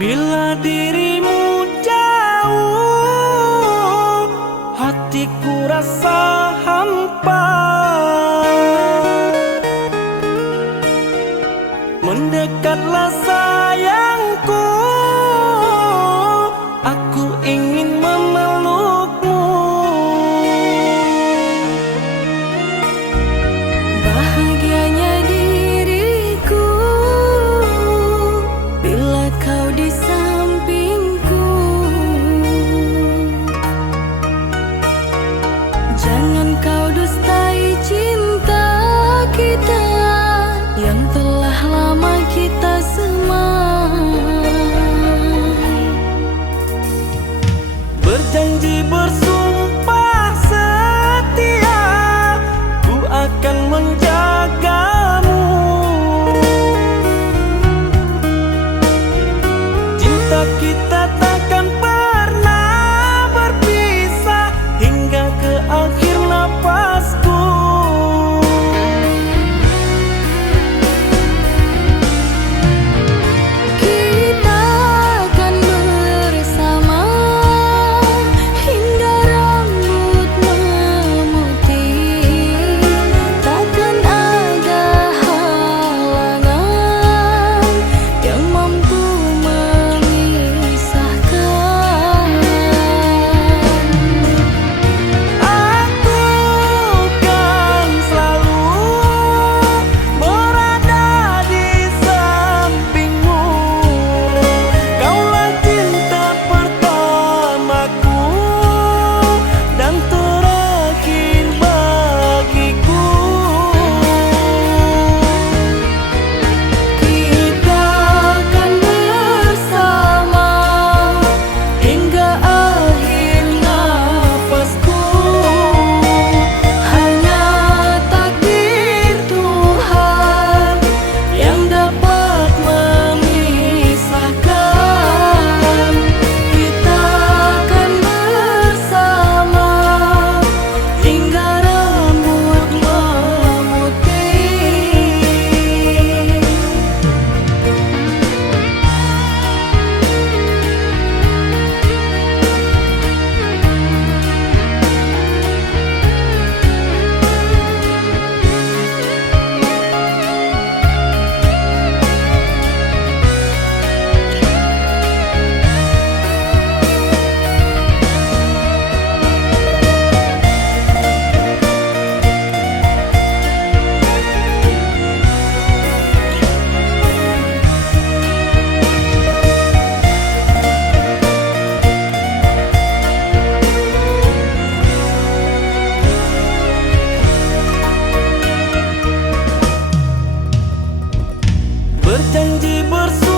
Bila dirimu jauh, hatiku rasa hampa. Mendekatlah sayangku, aku ingin memelukmu. Bahagianya diriku bila kau di sampingku. Jangan kau dustai cinta kita yang telah lama kita semai. Berjanji bersumpah setia, ku akan menjagamu. Cinta kita takkan pernah berpisah hingga ke akhir napasku. Kita akan bersama hingga rambut memutih. Takkan ada halangan yang mampu memisahkan. Aku kan selalu berada di sampingmu. Kaulah cinta pertamaku dan terakhir bagiku. Kita akan bersama hingga akhir nafasku. Hanya takdir Tuhan yang dapat memisahkan. Kita akan bersama hingga rambut memutih. Berjanji bersama